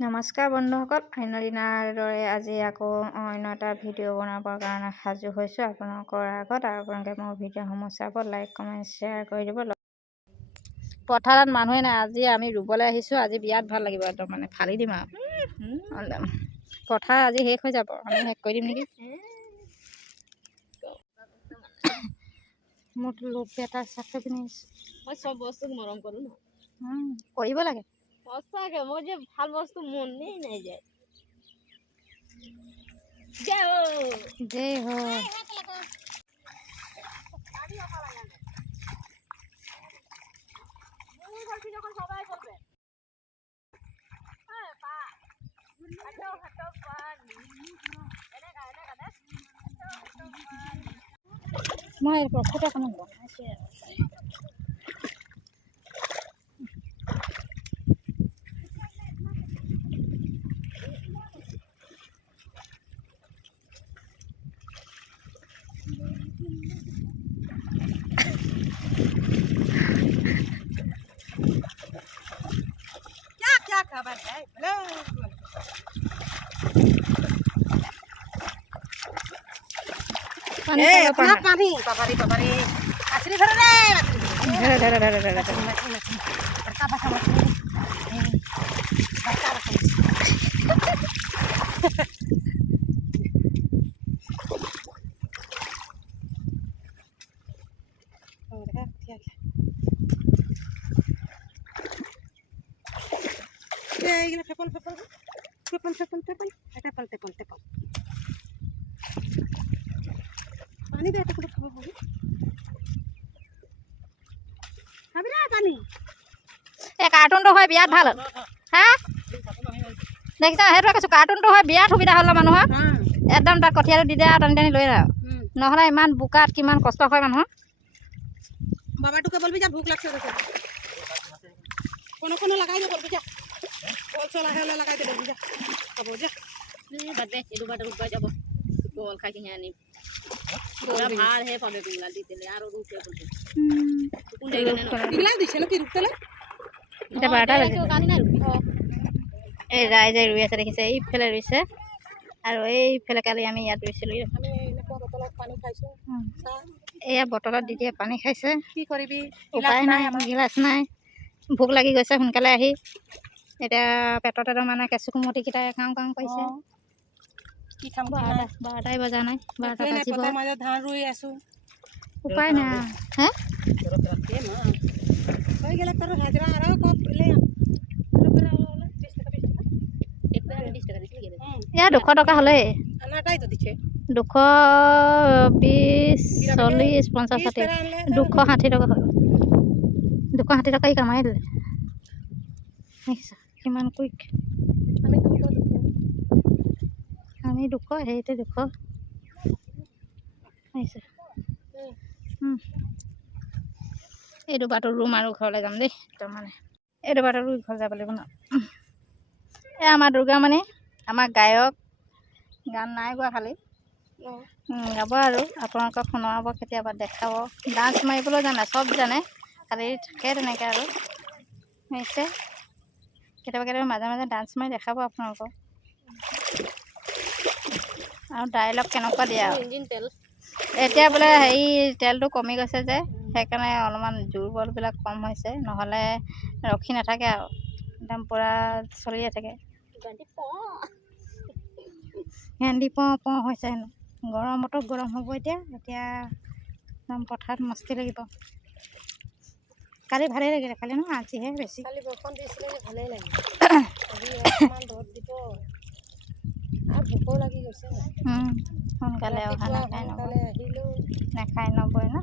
নমস্কাৰ বন্ধুসকল, অন্য দিনাৰ দৰে আজি আকৌ অন্য এটা ভিডিঅ' বনাবৰ কাৰণে সাজু হৈছোঁ আপোনালোকৰ আগত। আৰু আপোনালোকে মোৰ ভিডিঅ'সমূহ চাব, লাইক কমেণ্ট শ্বেয়াৰ কৰি দিব। পথাৰত মানুহে নাই, আজি আমি ৰুবলৈ আহিছোঁ। আজি বিৰাট ভাল লাগিব, একদম মানে ফালি দিম আৰু পথাৰ আজি শেষ হৈ যাব, আমি শেষ কৰি দিম নেকি। মোৰ লোক এটা চাকৰি পিন্ধিছোঁ। মই চব বস্তুক মৰম কৰোঁ ন, কৰিব লাগে সঁচাকে। মই যে ভাল বস্তু মনেই নাই যায়। জয় হো। মই প্ৰফিট অকণমান বনাইছোঁ। क्या खबर है? हेलो अपना पानी पापारी पापारी मछली भर रे धर धर धर धर मछली बड़का बड़का मछली बड़का बड़का ये फेपल फेपल फेपल फेपल फेपल टेपल टेपल टेपल पानी दे तो खबर होगी अभी ना पानी কাৰ্টুনটো হয় বিৰাট ভাল হ'ল। হা দেখিছা, সেইটোৱে কৈছোঁ, কাৰ্টুনটো হয় বিৰাট সুবিধা হ'ল মানুহৰ। একদম তাত কঠীয়াটো দি দিয়া, টানি টানি লৈ আহ, নহ'লে ইমান বোকাত কিমান কষ্ট হয় মানুহৰ। বাবাটোকে বলবি যা, ভোক লাগছে দেখে কোনো কোনো লগাই দে, বলবি যা কল আহে লগাই দে, বলবি যা খাব যা বাদ দে। এইটো বাট ৰুবাই যাব, কল খাই কিনে আনিম। ভাল হে পাবে কুমলা দি দিলে আৰু ৰুকে বলবি কুমলা দিছে কি ৰুকলে এতিয়া 12টা বাজিলে। এই ৰাইজে ৰুই আছে দেখিছে, এইফালে ৰুইছে আৰু এইফালে কালি আমি ইয়াত ৰুইছিলোঁ। এয়া বটলত দি দিয়ে, পানী খাইছে। কি কৰিবি, উপায় নাই, গিলাচ নাই। ভোক লাগি গৈছে সোনকালে আহি। এতিয়া পেটত মানে কেঁচু কুমটিকেইটাই কাম কাম কৰিছে। কি খাম 12টাই বজা নাই, 12টা বাজিব। মাজত ধান ৰুই আছোঁ, উপায় নাই। হে হৈ গেলে তোৰ হাজিৰা আৰু কপ লে এয়া 200 টকা হ'লেই। 220, 40, 50, 60, 260 টকা হ'ল। 260 টকা কমাই দিলে। দেখিছা কিমান কুইক। আমি 200, হেৰিতে 200 আহিছে। এই দুবাৰটো ৰুম আৰু ঘৰলৈ যাম দেই। একদম মানে এই দুবাৰটো ৰুই ঘৰ যাব লাগিব ন। এই আমাৰ দুৰ্গামণি, আমাৰ গায়ক, গান নাই গোৱা খালি গাব আৰু আপোনালোকক শুনাব, কেতিয়াবা দেখাব। ডান্স মাৰিবলৈ জানে, চব জানে, খালি থাকে তেনেকৈ আৰু হৈছে। কেতিয়াবা কেতিয়াবা মাজে মাজে ডান্স মাৰি দেখাব আপোনালোকক। আৰু ডাইলগ কেনেকুৱা দিয়া আৰু। এতিয়া বোলে হেৰি তেলটো কমি গৈছে যে, সেইকাৰণে অলপমান জোৰ বলবিলাক কম হৈছে, নহ'লে ৰখি নাথাকে আৰু একদম পূৰা চলিয়ে থাকে। ভেন্দি পওঁ হৈছে হেনো। গৰমতো গৰম হ'ব। এতিয়া একদম পথাৰত মস্তি লাগিব। কালি ভালেই লাগিলে, খালি ন আজিহে বেছি। কালি বৰষুণ দিছিলে, ভালেই লাগিল। আজি অকণমান ৰ'দ দিব আৰু ভোকো লাগি গৈছে। সোনকালে অহা নাখায় সোনকালে আহিলোঁ, নাখায় নবই ন।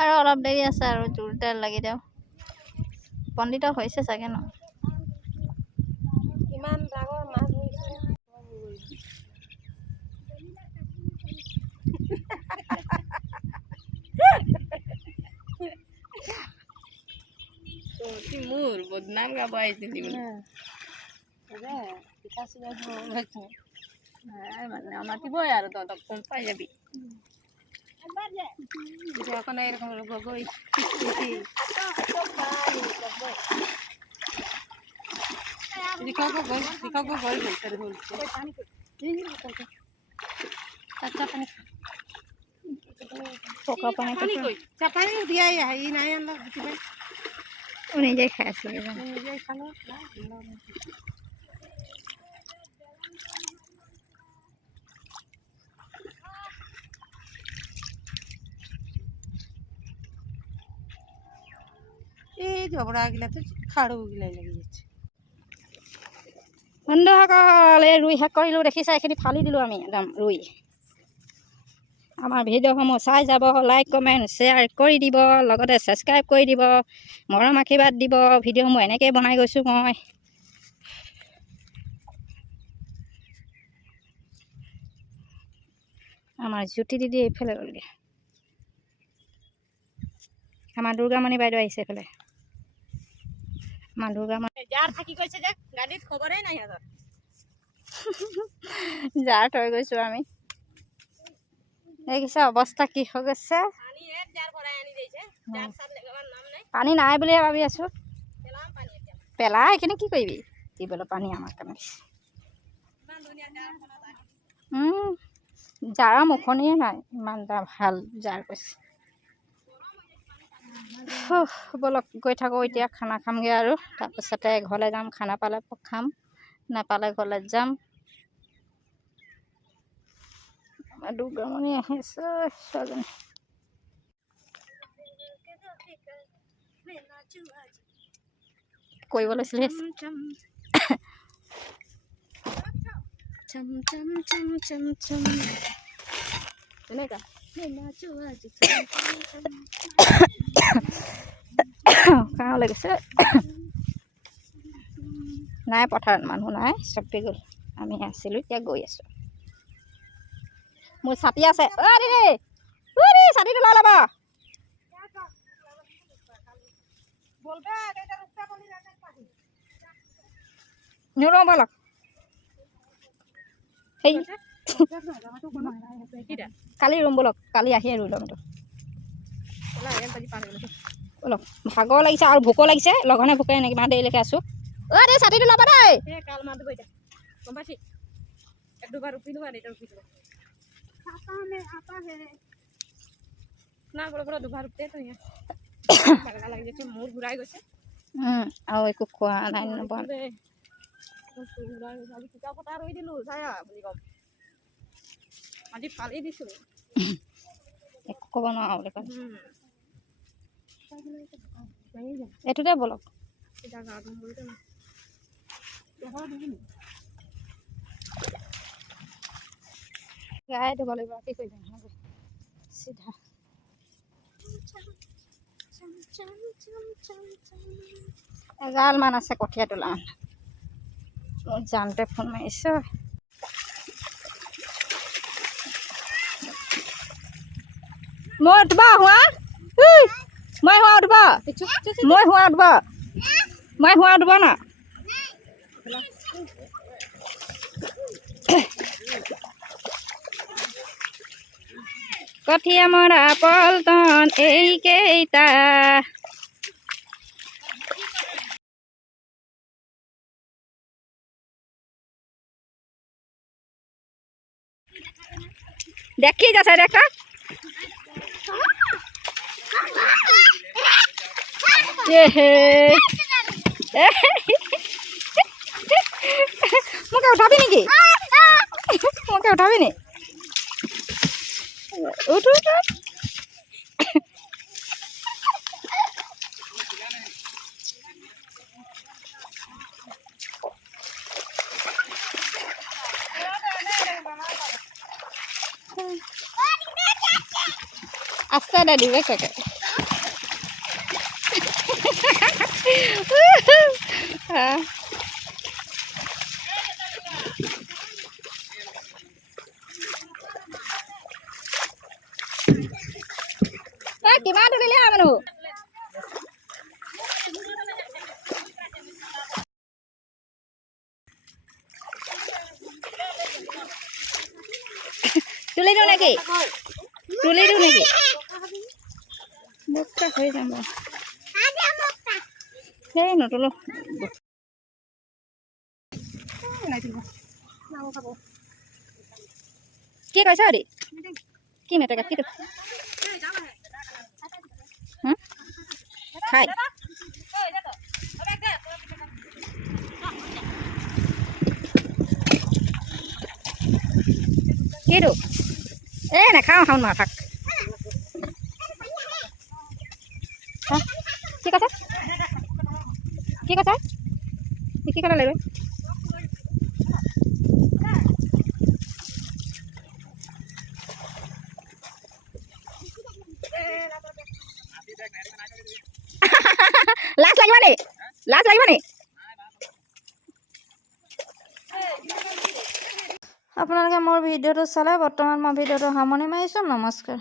আৰু অলপ দেৰি আছে, আৰু জোৰ তেল লাগি দিওঁ। পণ্ডিত হৈছে চাগে ন। ইমান ডাঙৰ মাছ ধৰিছে। মোৰ বদনাম গাব আহিছিলি মাতিবই আৰু তহঁতক ফোন পাই যাবি। এৰকম গগৈ ৰিকাকো গ'ল ভিতৰে হ'ল পকা পানী পানী কৈ চাপাই দিয়াই হেৰি নাই আনলা বুটিবাই নিজেই খাই আছোঁ নিজে খালো এই জবড়াগুলা তো খাড়ুগুলাই লাগি যাচ্ছে বন্ধুসকল এই ৰুই শেষ কৰিলোঁ দেখিছা এইখিনি ফালি দিলোঁ আমি একদম ৰুই আমাৰ ভিডিঅ'সমূহ চাই যাব লাইক কমেণ্ট শ্বেয়াৰ কৰি দিব লগতে ছাবস্ক্ৰাইব কৰি দিব মৰম আশীৰ্বাদ দিব ভিডিঅ'সমূহ এনেকৈয়ে বনাই গৈছোঁ মই আমাৰ জ্যোতি দিদি এইফালে গ'লগৈ আমাৰ দুৰ্গামণি বাইদেউ আহিছে এইফালে আমাৰ দুৰ্গামণি যাৰ থাকি গৈছে যে গাড়ীত খবৰেই নাই সিহঁতৰ যাৰ থৈ গৈছোঁ আমি দেখিছে অৱস্থা কি হৈ গৈছে পানী নাই বুলিয়ে ভাবি আছোঁ পেলা এইখিনি কি কৰিবি টিউবেলৰ পানী আমাৰ কাৰণে জাৰৰ মুখনিয়ে নাই ইমান এটা ভাল জাৰ কৈছে ব'লক গৈ থাকোঁ এতিয়া খানা খামগৈ আৰু তাৰপিছতে ঘৰলৈ যাম খানা পালে খাম নাপালে ঘৰলৈ যাম আমাৰ দুৰ্গামণি আহিছে ছোৱালীজনী কৰিব লৈছিলে তেনেকুৱা কাহ লাগিছে নাই পথাৰত মানুহ নাই চবে গ'ল আমি আছিলোঁ এতিয়া গৈ আছোঁ মোৰ ছাতি আছে ছাতিটো লৈ ল'ব নিওঁ ব'লক সেই কালি ৰুম ব'লক কালি আহিয়ে ৰুই ল'ম এইটো ব'লক ভাগৰ লাগিছে আৰু ভোকো লাগিছে লঘনে ভোকে এনেকৈ ইমান দেৰিলৈকে আছোঁ দেই ছাতিটো ল'বা দেই গম পাইছি এক দুবাৰ ৰুপিলোঁ আৰু এতিয়া ৰুপিলোঁ না বড় দুবাৰ ৰুপতে তো লাগি যাচ্ছে মূৰ ঘূৰাই গৈছে আৰু একো খোৱা নাই কিতাপ পতা ৰুই দিলোঁ চায়া বুলি ক'ম মাটি ফালি দিছোঁ একো ক'ব নোৱাৰো বুলি ক'ম এইটোতে ব'লক গাই দিব লাগিব কি কৰিম চিধা এগাল মান আছে কঠীয়া তোলা মোৰ জানতে ফোন মাৰিছে মই উঠবা হোৱা মই হোৱা উঠবা মই হোৱা উঠবা মই হোৱা উঠবা না কঠীয়া মৰা পলটন এইকেইটা দেখি যাচ্ছে দেখা মোকে উঠাবি নেকি মোকে উঠাবি নি উঠ উঠ আস্তে দে দিবে চাগে কিমান তুলিলে মানুহ তুলি দিওঁ নেকি বোকা হৈ যাম সেই নতুলো কি কৈছ দি কি মেটেকা কি খাই কিটো নাখাওঁ খাওঁ নহয় থাক কি কৈছে কি কৈছে কি ক'লে লাগিব লাজ লাগিব নি লাজ লাগিব নি আপোনালোকে মোৰ ভিডিঅ'টো চালে বৰ্তমান মই ভিডিঅ'টো সামৰণি মাৰিছোঁ নমস্কাৰ।